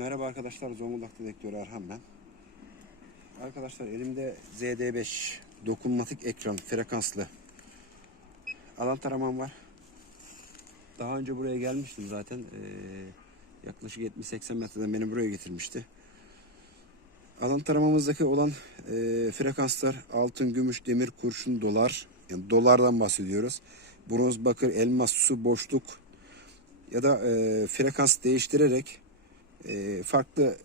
Merhaba arkadaşlar, Zonguldak Dedektörü Erhan ben. Arkadaşlar elimde ZD5 dokunmatik ekran frekanslı alan taramam var. Daha önce buraya gelmiştim zaten. Ee, yaklaşık 70-80 metreden beni buraya getirmişti. Alan taramamızdaki olan e, frekanslar altın, gümüş, demir, kurşun, dolar. Yani dolardan bahsediyoruz. Bronz, bakır, elmas, su, boşluk ya da e, frekans değiştirerek e, farklı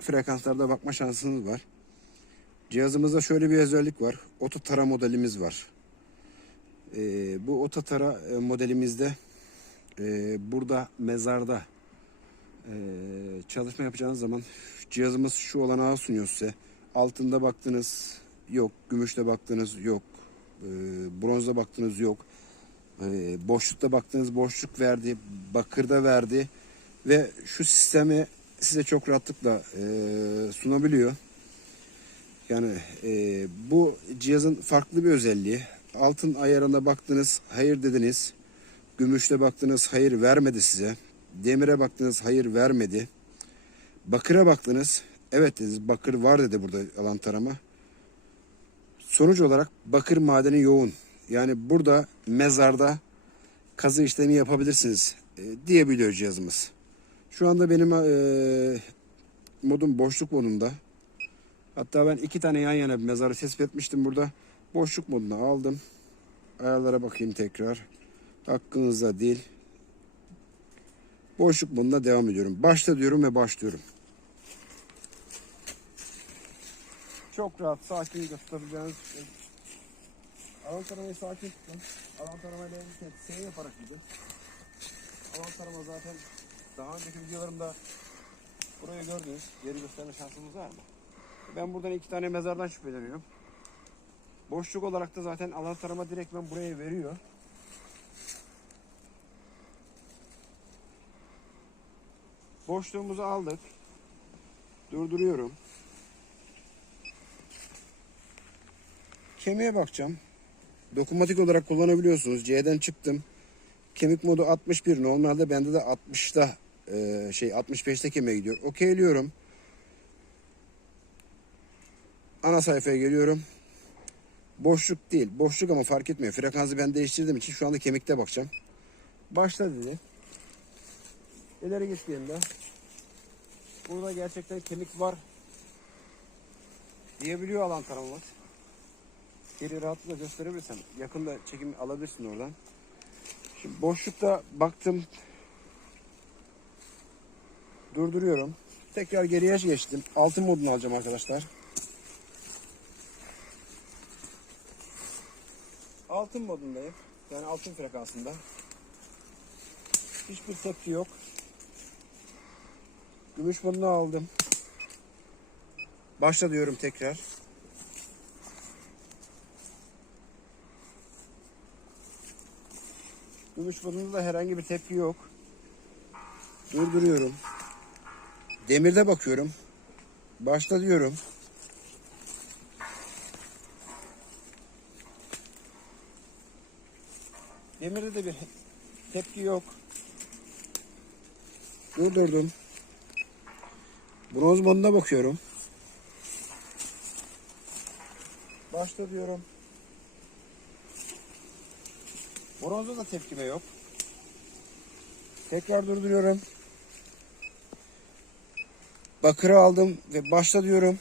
frekanslarda bakma şansınız var. Cihazımızda şöyle bir özellik var. Oto tara modelimiz var. E, bu oto tara e, modelimizde e, burada mezarda e, çalışma yapacağınız zaman cihazımız şu olanağı sunuyor size. Altında baktınız yok, gümüşte baktınız yok, e, bronzda baktınız yok, e, boşlukta baktığınız boşluk verdi, bakırda verdi ve şu sistemi size çok rahatlıkla e, sunabiliyor. Yani e, bu cihazın farklı bir özelliği. Altın ayarına baktınız, hayır dediniz. Gümüşte baktınız, hayır vermedi size. Demire baktınız, hayır vermedi. Bakıra baktınız, evet dediniz, bakır var dedi burada alan tarama. Sonuç olarak bakır madeni yoğun. Yani burada mezarda kazı işlemi yapabilirsiniz e, diyebiliyor cihazımız. Şu anda benim e, modum boşluk modunda. Hatta ben iki tane yan yana bir mezarı tespit etmiştim burada. Boşluk moduna aldım. Ayarlara bakayım tekrar. Hakkınızda değil. Boşluk moduna devam ediyorum. Başla diyorum ve başlıyorum. Çok rahat, sakin tutabileceğiniz Alan taramayı sakin tutun. Alan taramayla ilgili S yaparak gidin. Alan tarama zaten daha önceki videolarımda burayı gördünüz. Geri gösterme şansımız var mı? Ben buradan iki tane mezardan şüpheleniyorum. Boşluk olarak da zaten alan tarama direktmen buraya veriyor. Boşluğumuzu aldık. Durduruyorum. Kemiğe bakacağım. Dokunmatik olarak kullanabiliyorsunuz. C'den çıktım. Kemik modu 61. Normalde bende de 60'ta e, şey 65'te kemiğe gidiyor. Okeyliyorum. Ana sayfaya geliyorum. Boşluk değil. Boşluk ama fark etmiyor. Frekansı ben değiştirdiğim için şu anda kemikte bakacağım. Başla dedi. İleri gittiğimde burada gerçekten kemik var diyebiliyor alan taramamız. Geri rahatlıkla gösterebilirsem yakında çekim alabilirsin oradan. Şimdi boşlukta baktım. Durduruyorum. Tekrar geriye geçtim. Altın modunu alacağım arkadaşlar. Altın modundayım. Yani altın frekansında. Hiçbir tepki yok. Gümüş modunu aldım. Başla diyorum tekrar. Gümüş modunda herhangi bir tepki yok. Durduruyorum. Demirde bakıyorum. Başla diyorum. Demirde de bir tepki yok. Durdurdum. Bronz moduna bakıyorum. Başla diyorum. Bronzda da tepkime yok. Tekrar durduruyorum. Bakırı aldım ve başla diyorum.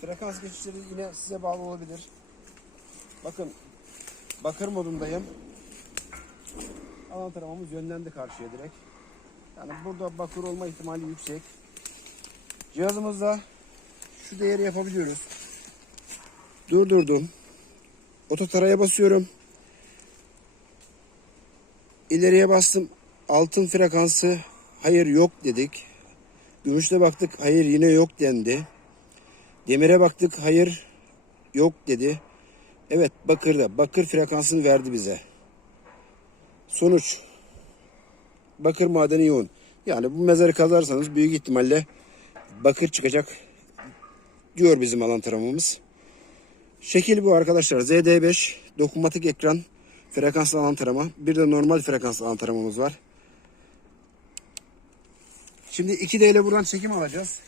Frekans geçişleri yine size bağlı olabilir. Bakın bakır modundayım. Alan taramamız yönlendi karşıya direkt. Yani burada bakır olma ihtimali yüksek. Cihazımızda şu değeri yapabiliyoruz. Durdurdum. Ototaraya basıyorum. İleriye bastım. Altın frekansı hayır yok dedik. Gümüşte baktık hayır yine yok dendi. Demire baktık hayır yok dedi. Evet bakırda bakır frekansını verdi bize. Sonuç bakır madeni yoğun. Yani bu mezarı kazarsanız büyük ihtimalle bakır çıkacak diyor bizim alan taramamız. Şekil bu arkadaşlar. ZD5 dokunmatik ekran frekanslı alan tarama. Bir de normal frekanslı alan taramamız var. Şimdi 2D ile buradan çekim alacağız.